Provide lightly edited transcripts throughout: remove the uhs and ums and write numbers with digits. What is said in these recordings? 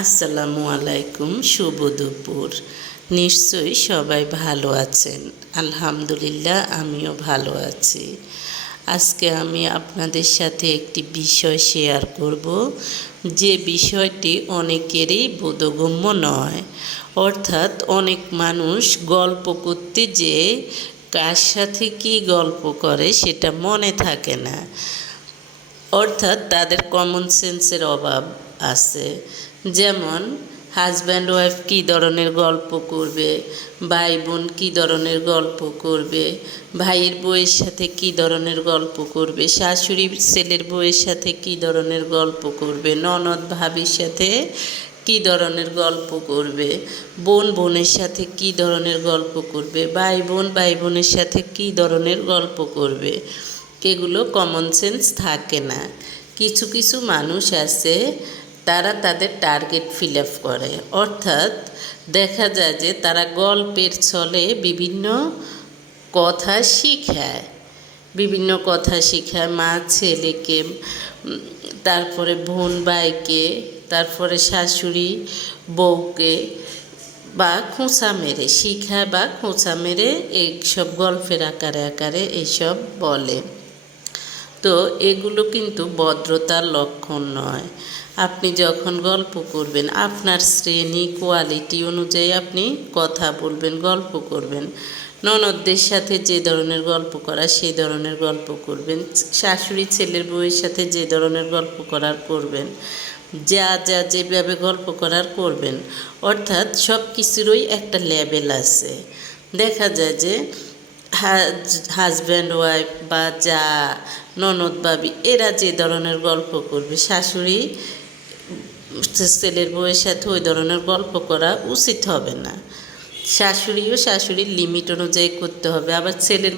আসসালামু আলাইকুম, শুভ দুপুর। নিশ্চয়ই সবাই ভালো আছেন। আলহামদুলিল্লাহ, আমিও ভালো আছি। আজকে আমি আপনাদের সাথে একটি বিষয় শেয়ার করব, যে বিষয়টি অনেকেরই বোধগম্য নয়। অর্থাৎ অনেক মানুষ গল্প করতে যেয়ে কার সাথে কী গল্প করে সেটা মনে থাকে না। অর্থাৎ তাদের কমন সেন্সের অভাব আছে। যেমন হাজব্যান্ড ওয়াইফ কী ধরনের গল্প করবে, ভাই বোন কী ধরনের গল্প করবে, ভাইয়ের বউয়ের সাথে কী ধরনের গল্প করবে, শাশুড়ি ছেলের বউয়ের সাথে কী ধরনের গল্প করবে, ননদ ভাবির সাথে কী ধরনের গল্প করবে, বোন বোনের সাথে কী ধরনের গল্প করবে, ভাই বোনের সাথে কী ধরনের গল্প করবে, এগুলো কমন সেন্স থাকে না। কিছু কিছু মানুষ আছে, তারা তাদের টার্গেট ফিল আপ করে। অর্থাৎ দেখা যায় যে তারা গল্পের ছলে বিভিন্ন কথা শিখায় মা ছেলেকে, তারপরে বোন ভাইকে, তারপরে শাশুড়ি বউকে, বা খোঁচা মেরে শিখায় বা খোঁচা মেরে এইসব গল্পের আকারে এইসব বলে। তো এগুলো কিন্তু ভদ্রতার লক্ষণ নয়। আপনি যখন গল্প করবেন, আপনার শ্রেণী কোয়ালিটি অনুযায়ী আপনি কথা বলবেন, গল্প করবেন। ননদদের সাথে যে ধরনের গল্প করা সেই ধরনের গল্প করবেন, শাশুড়ি ছেলের বউয়ের সাথে যে ধরনের গল্প করার করবেন, যেভাবে গল্প করার করবেন। অর্থাৎ সব কিছুরই একটা লেভেল আছে। দেখা যায় যে হাজব্যান্ড ওয়াইফ বা যা ননদ ভাবি এরা যে ধরনের গল্প করবে, শাশুড়ি ছেলের বউয়ের সাথে ওই ধরনের গল্প করা উচিত হবে না। শাশুড়ির লিমিট অনুযায়ী করতে হবে, আবার ছেলের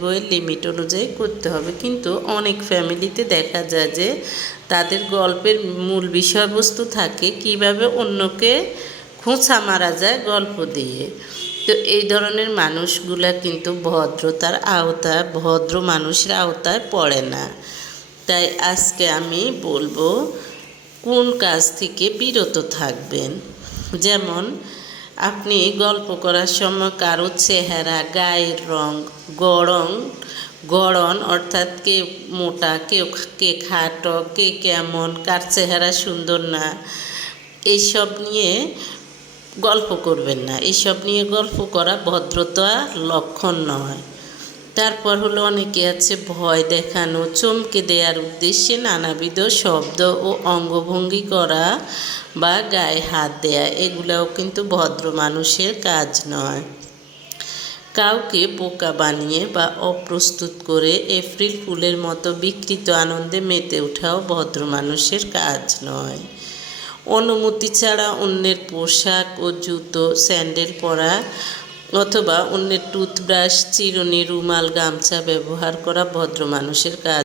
বউয়ের লিমিট অনুযায়ী করতে হবে। কিন্তু অনেক ফ্যামিলিতে দেখা যায় যে তাদের গল্পের মূল বিষয়বস্তু থাকে কিভাবে অন্যকে খোঁচা মারা যায় গল্প দিয়ে। তো এই ধরনের মানুষগুলা কিন্তু ভদ্র মানুষের আওতায় পড়ে না। তাই আজকে আমি বলবো কোন কাজ থেকে বিরত থাকবেন। যেমন আপনি গল্প করার সময় কারো চেহারা, গায়ের রং, গড়ন অর্থাৎ কে মোটা, কে খাটো, কে কেমন, কার চেহারা সুন্দর না, এইসব নিয়ে গল্প করবেন না। এইসব নিয়ে গল্প করা ভদ্রতার লক্ষণ নয়। তারপর হলো অনেকে আছে ভয় দেখানো, চমকে দেওয়ার উদ্দেশ্যে নানাবিধ শব্দ ও অঙ্গভঙ্গি করা বা গায়ে হাত দেয়া, এগুলোও কিন্তু ভদ্র মানুষের কাজ নয়। কাউকে বোকা বানিয়ে বা অপ্রস্তুত করে এপ্রিল ফুলের মতো বিকৃত আনন্দে মেতে ওঠাও ভদ্র মানুষের কাজ নয়। অনুমতি ছাড়া অন্যের পোশাক ও জুতো, স্যান্ডেল পরা অথবা অন্যের টুথব্রাশ, চিরুনি, রুমাল, গামছা ব্যবহার করা ভদ্র মানুষের কাজ